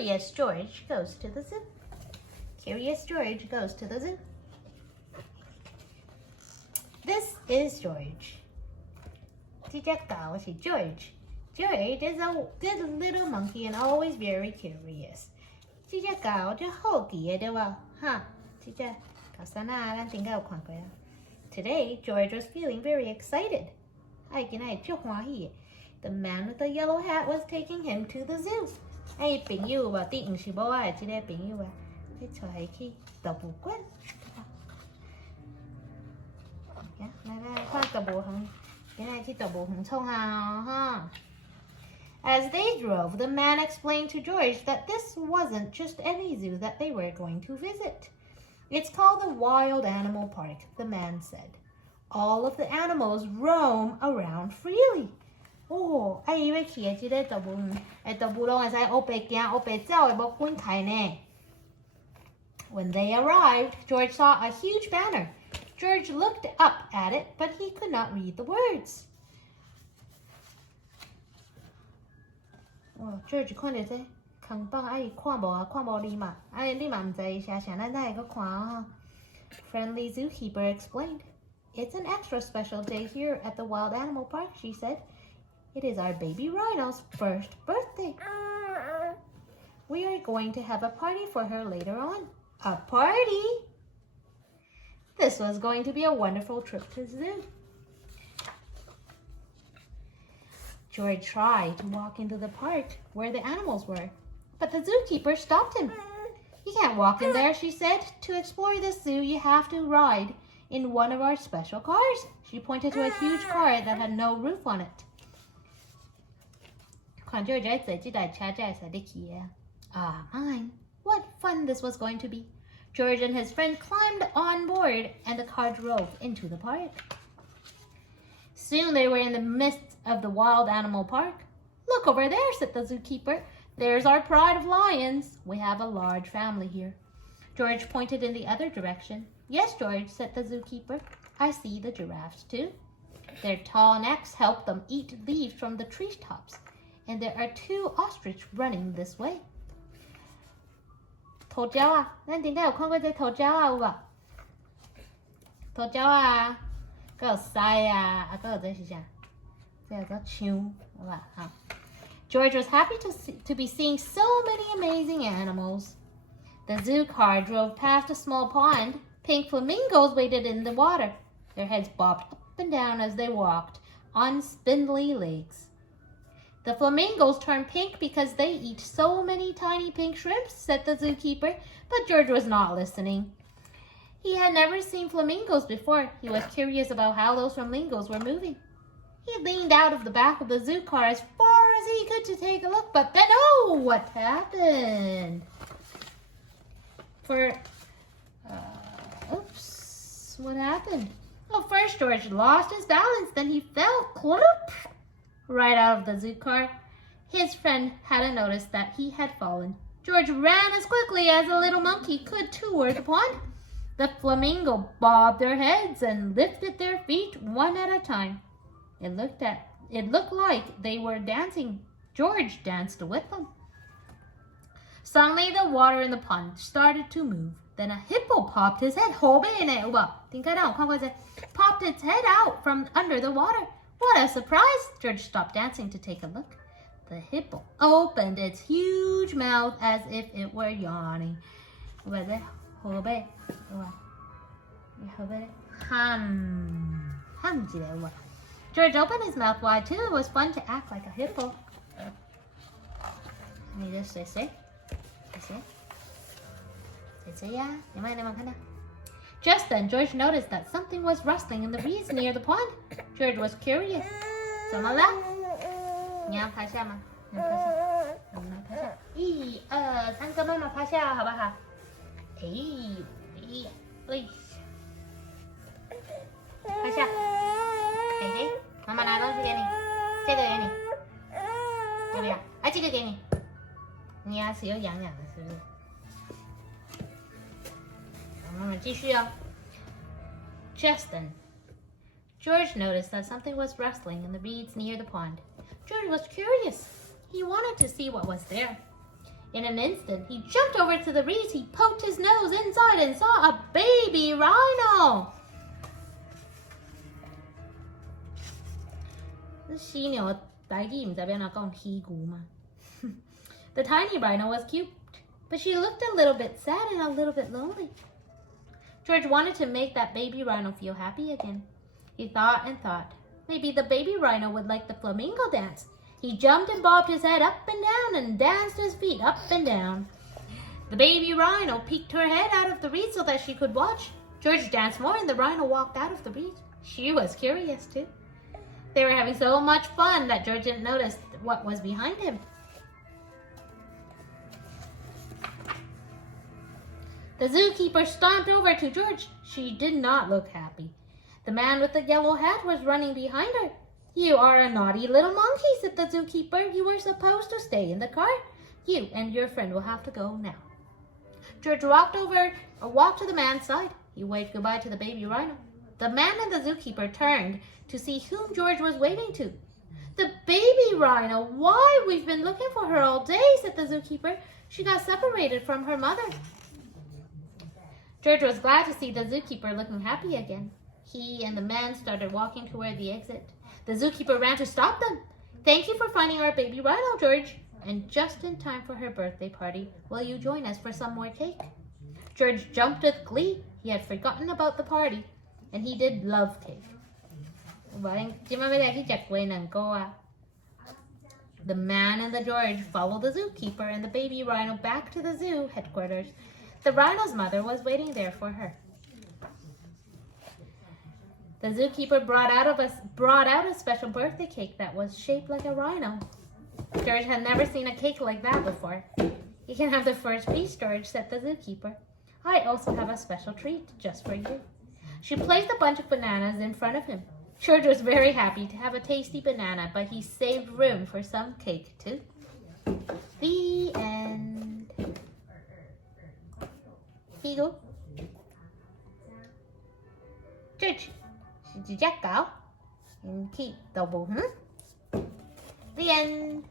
Curious George goes to the zoo. Curious George goes to the zoo. This is George. 这只狗是 George. George is a good little monkey and always very curious. 这只狗就好奇的对吧？哈，这只狗啥呐？咱顶个有看过啊。Today, George was feeling very excited. 今日足欢喜的。The man with the yellow hat was taking him to the zoo. 朋友啊，你不是无爱这个朋友啊，你带他去动物馆。来看动物园，今日去动物园创下哈。As they drove, the man explained to George that this wasn't just any zoo that they were going to visit. It's called the Wild Animal Park, the man said. All of the animals roam around freely. 以为去的这个动物园，动物拢会使黑白行、黑白走的，无分开呢。When they arrived, George saw a huge banner. George looked up at it, but he could not read the words. George 看到这扛棒，伊看无立马，立马唔知啥，咱再个看啊。Friendly zookeeper explained, "It's an extra special day here at the Wild Animal Park," she said. "It is our baby Rhino's first birthday. We are going to have a party for her later on." A party? This was going to be a wonderful trip to the zoo. George tried to walk into the park where the animals were, but the zookeeper stopped him. "You can't walk in there," she said. "To explore this zoo, you have to ride in one of our special cars." She pointed to a huge car that had no roof on it. 看 George 坐这台车才会使你去的。Mine. What fun this was going to be. George and his friend climbed on board, and the car drove into the park. Soon they were in the midst of the Wild Animal Park. "Look over there," said the zookeeper. "There's our pride of lions. We have a large family here." George pointed in the other direction. "Yes, George," said the zookeeper. "I see the giraffes too. Their tall necks help them eat leaves from the treetops. And there are 2 ostrich running this way." 头鸟啊，咱顶下有看过这头鸟啊，有无？头鸟啊，还有狮啊，还有这是啥？这叫象，好吧？好。George was happy to be seeing so many amazing animals. The zoo car drove past a small pond. Pink flamingos waded in the water. Their heads bobbed up and down as they walked on spindly legs. "The flamingos turn pink because they eat so many tiny pink shrimps," said the zookeeper, but George was not listening. He had never seen flamingos before. He was curious about how those flamingos were moving. He leaned out of the back of the zoo car as far as he could to take a look, but then, what happened? What happened? Well, first George lost his balance, then he fell, clop, right out of the zoo car. His friend hadn't noticed that he had fallen. George ran as quickly as a little monkey could toward the pond. The flamingo bobbed their heads and lifted their feet one at a time. It looked like they were dancing. George danced with them. Suddenly the water in the pond started to move. Then a hippo popped his head. Popped its head out from under the water. What a surprise! George stopped dancing to take a look. The hippo opened its huge mouth as if it were yawning. George opened his mouth wide too. It was fun to act like a hippo. Just then, George noticed that something was rustling in the reeds near the pond. George was curious. 怎么了？你要趴下吗？你要趴下？我们来趴下。1、2、3，跟妈妈趴下，好不好？趴下。妈妈拿东西给你，这个给你，要不要？这个给你。你牙齿又痒痒的，是不是？妈妈继续哦。Just then, George noticed that something was rustling in the reeds near the pond. George was curious. He wanted to see what was there. In an instant, he jumped over to the reeds. He poked his nose inside and saw a baby rhino. 这犀牛台语唔知要哪讲犀牛吗？ The tiny rhino was cute, but she looked a little bit sad and a little bit lonely. George wanted to make that baby rhino feel happy again. He thought and thought. Maybe the baby rhino would like the flamingo dance. He jumped and bobbed his head up and down and danced his feet up and down. The baby rhino peeked her head out of the reeds so that she could watch. George danced more and the rhino walked out of the reeds. She was curious too. They were having so much fun that George didn't notice what was behind him. The zookeeper stomped over to George. She did not look happy. The man with the yellow hat was running behind her. You are a naughty little monkey, said the zookeeper. You were supposed to stay in the car. You and your friend will have to go now. George walked to the man's side. He waved goodbye to the baby rhino. The man and the zookeeper turned to see whom George was waving to. The baby rhino. Why, we've been looking for her all day, said the zookeeper. She got separated from her mother. George was glad to see the zookeeper looking happy again. He and the man started walking toward the exit. The zookeeper ran to stop them. Thank you for finding our baby rhino, George. And just in time for her birthday party, will you join us for some more cake? George jumped with glee. He had forgotten about the party, and he did love cake. The man and the George followed the zookeeper and the baby rhino back to the zoo headquarters. The rhino's mother was waiting there for her. The zookeeper brought out a special birthday cake that was shaped like a rhino. George had never seen a cake like that before. You can have the first piece, George, said the zookeeper. I also have a special treat just for you. She placed a bunch of bananas in front of him. George was very happy to have a tasty banana, but he saved room for some cake too. The end. Here you go. George, did you check out? And keep double, The end.